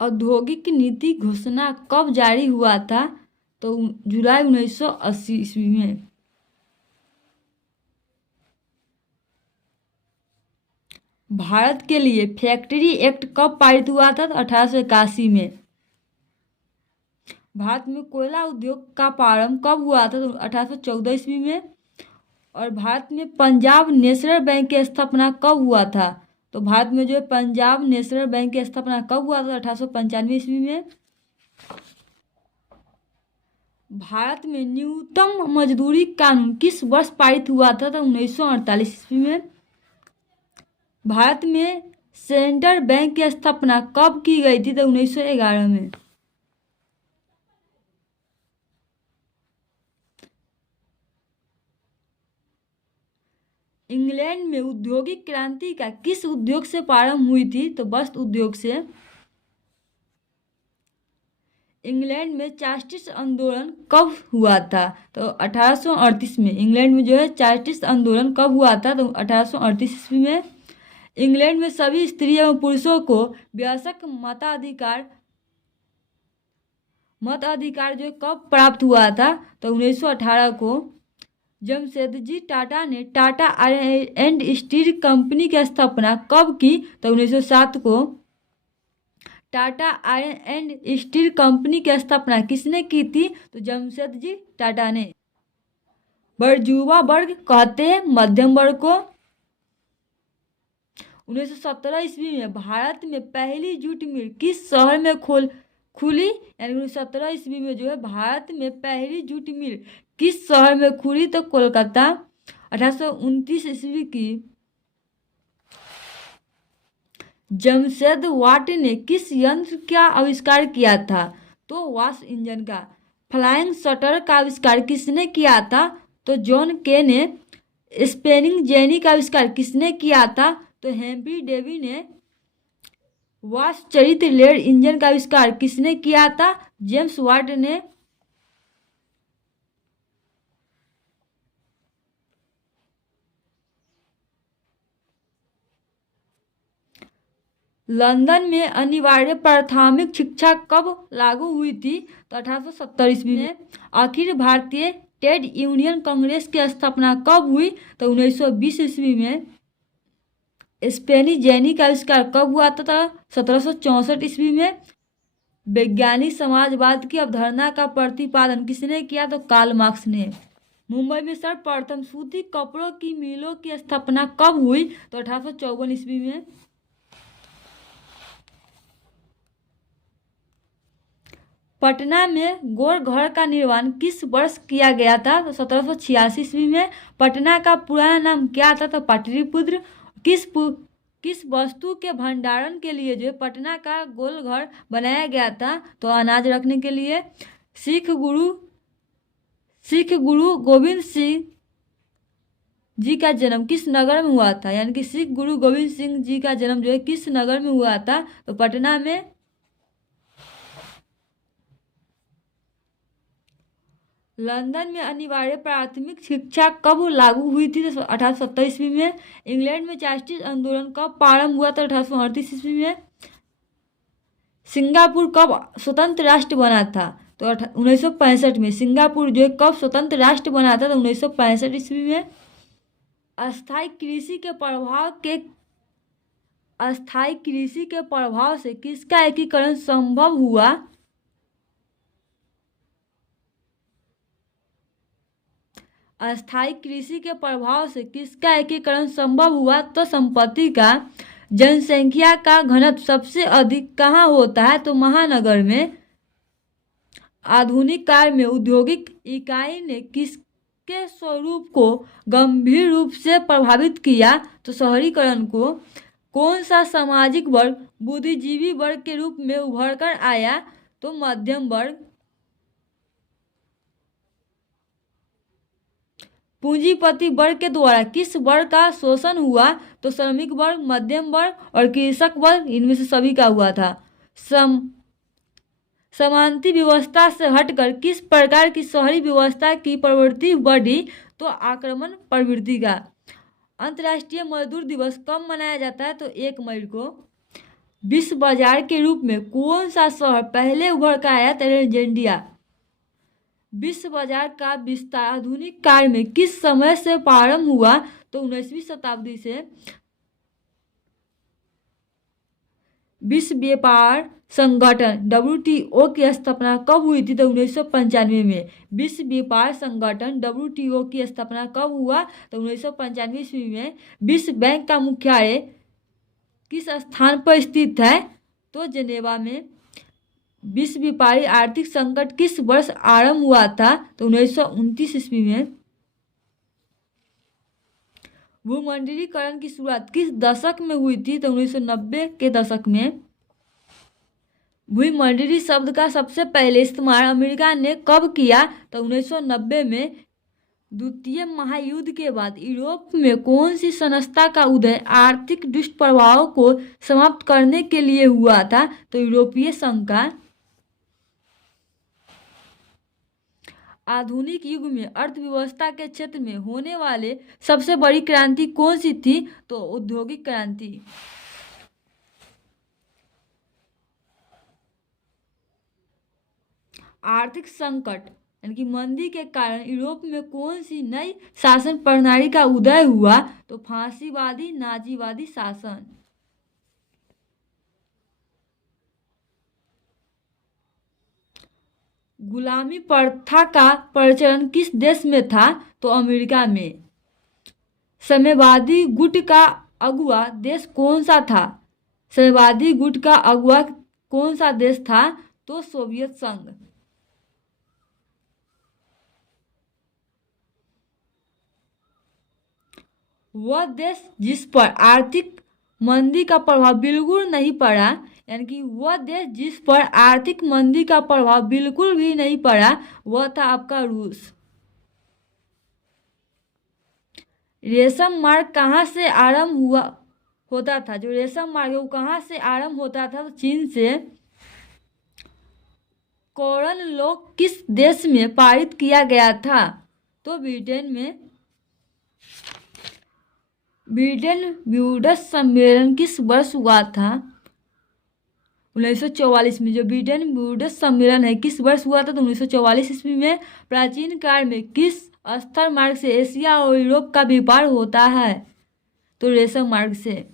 औद्योगिक नीति घोषणा कब जारी हुआ था? तो जुलाई 1980 ईस्वी में। भारत के लिए फैक्ट्री एक्ट कब पारित हुआ था? तो 1881 में। भारत में कोयला उद्योग का प्रारंभ कब हुआ था? तो 1814 ईस्वी में। और भारत में पंजाब नेशनल बैंक की स्थापना कब हुआ था? तो भारत में जो है पंजाब नेशनल बैंक की स्थापना कब हुआ था? 1895 ईस्वी में। भारत में न्यूनतम मजदूरी कानून किस वर्ष पारित हुआ था? तो 1948 ईस्वी में। भारत में सेंट्रल बैंक की स्थापना कब की गई थी? तो 1911 में। इंग्लैंड में औद्योगिक क्रांति का किस उद्योग से प्रारंभ हुई थी? तो वस्त्र उद्योग से। इंग्लैंड में चार्टिस्ट आंदोलन कब हुआ था? तो 1838 में। इंग्लैंड में जो है चार्टिस्ट आंदोलन कब हुआ था? तो 1838 ईस्वी में। इंग्लैंड में सभी स्त्री एवं पुरुषों को वयस्क मताधिकार जो है कब प्राप्त हुआ था? तो 1918 को। जमशेदजी टाटा ने Tata iron and steel company की स्थापना कब की? तो 1907 को। Tata iron and steel company की स्थापना किसने की थी? तो जमशेदजी टाटा ने। बरजुआ वर्ग कहते हैं मध्यम वर्ग को। 1917 ईस्वी में भारत में पहली जूट मिल किस शहर में खुली? यानी 1917 ईस्वी में जो है भारत में पहली जूट मिल किस शहर में खुली? तो कोलकाता। 1829 ईस्वी की जमशेद वाट ने किस यंत्र का आविष्कार किया था? तो वाश इंजन का। फ्लाइंग शटर का आविष्कार किसने किया था? तो जॉन के ने। स्पिनिंग जेनी का आविष्कार किसने किया था? तो हेनरी डेवी ने। वाश चालित रेल इंजन का आविष्कार किसने किया था? जेम्स वाट ने। लंदन में अनिवार्य प्राथमिक शिक्षा कब लागू हुई थी? तो 1870 ईस्वी में। अखिल भारतीय ट्रेड यूनियन कांग्रेस की स्थापना कब हुई? तो 1920 ईस्वी में। स्पेनी जैनी का आविष्कार कब हुआ था? 1764 ईस्वी में। वैज्ञानिक समाजवाद की अवधारणा का प्रतिपादन किसने किया? तो कार्ल मार्क्स ने। मुंबई में सर्वप्रथम सूती कपड़ों की मिलों की स्थापना कब हुई? तो 1854 ईस्वी में। पटना में गोरघर का निर्माण किस वर्ष किया गया था? तो 1786 ईस्वी में। पटना का पुराना नाम क्या था? तो पाटलिपुत्र। किस वस्तु के भंडारण के लिए जो पटना का गोलघर बनाया गया था? तो अनाज रखने के लिए। सिख गुरु गोविंद सिंह जी का जन्म किस नगर में हुआ था? यानी कि सिख गुरु गोविंद सिंह जी का जन्म जो है किस नगर में हुआ था? तो पटना में। लंदन में अनिवार्य प्राथमिक शिक्षा कब लागू हुई थी? तो 1870 ईस्वी में। इंग्लैंड में चार्टिस्ट आंदोलन कब प्रारंभ हुआ था? 1838 ईस्वी में। सिंगापुर कब स्वतंत्र राष्ट्र बना था? तो 1965 में। सिंगापुर जो है कब स्वतंत्र राष्ट्र बना था? तो 1965 ईस्वी में। अस्थायी कृषि के प्रभाव से किसका एकीकरण संभव हुआ? अस्थायी कृषि के प्रभाव से किसका एकीकरण संभव हुआ? तो संपत्ति का। जनसंख्या का घनत्व सबसे अधिक कहाँ होता है? तो महानगर में। आधुनिक काल में औद्योगिक इकाई ने किसके स्वरूप को गंभीर रूप से प्रभावित किया? तो शहरीकरण को। कौन सा सामाजिक वर्ग बुद्धिजीवी वर्ग के रूप में उभर कर आया? तो मध्यम वर्ग। पूंजीपति वर्ग के द्वारा किस वर्ग का शोषण हुआ? तो श्रमिक वर्ग, मध्यम वर्ग और कृषक वर्ग, इनमें से सभी का हुआ था। समानती व्यवस्था से हटकर किस प्रकार की शहरी व्यवस्था की प्रवृत्ति बढ़ी? तो आक्रमण प्रवृत्ति का। अंतर्राष्ट्रीय मजदूर दिवस कब मनाया जाता है? तो 1 मई को। विश्व बाजार के रूप में कौन सा शहर पहले उभर कर आया? अलेक्जेंड्रिया। विश्व बाजार का विस्तार आधुनिक काल में किस समय से प्रारंभ हुआ? तो 19वीं शताब्दी से। विश्व व्यापार संगठन WTO की स्थापना कब हुई थी? तो 1995 में। विश्व व्यापार संगठन WTO की स्थापना कब हुआ? तो 1995 ईस्वी में। विश्व बैंक का मुख्यालय किस स्थान पर स्थित है? तो जेनेवा में। विश्व व्यापारी आर्थिक संकट किस वर्ष आरंभ हुआ था? तो 1929 ईस्वी में। भूमंडलीकरण की शुरुआत किस दशक में हुई थी? तो 1990 के दशक में। भूमंडलीय शब्द का सबसे पहले इस्तेमाल अमेरिका ने कब किया? तो 1990 में। द्वितीय महायुद्ध के बाद यूरोप में कौन सी संस्था का उदय आर्थिक दुष्प्रभावों को समाप्त करने के लिए हुआ था? तो यूरोपीय संघ का। आधुनिक युग में अर्थव्यवस्था के क्षेत्र में होने वाले सबसे बड़ी क्रांति कौन सी थी? तो औद्योगिक क्रांति। आर्थिक संकट यानी कि मंदी के कारण यूरोप में कौन सी नई शासन प्रणाली का उदय हुआ? तो फांसीवादी नाजीवादी शासन। गुलामी प्रथा का प्रचलन किस देश में था? तो अमेरिका में। साम्यवादी गुट का अगुवा देश कौन सा था? साम्यवादी गुट का अगुवा कौन सा देश था? तो सोवियत संघ। वह देश जिस पर आर्थिक मंदी का प्रभाव बिल्कुल नहीं पड़ा, यानी कि वह देश जिस पर आर्थिक मंदी का प्रभाव बिल्कुल भी नहीं पड़ा, वह था आपका रूस। रेशम मार्ग कहाँ से आरंभ हुआ होता था? जो रेशम मार्ग है वो कहाँ से आरंभ होता था? तो चीन से। कॉरन लॉ किस देश में पारित किया गया था? तो ब्रिटेन में। ब्रिटेन वुड्स सम्मेलन किस वर्ष हुआ था? 1944 में। जो ब्रिटेन वुड्स सम्मेलन है किस वर्ष हुआ था? तो 1944 ईस्वी में। प्राचीन काल में किस स्थल मार्ग से एशिया और यूरोप का व्यापार होता है? तो रेशम मार्ग से।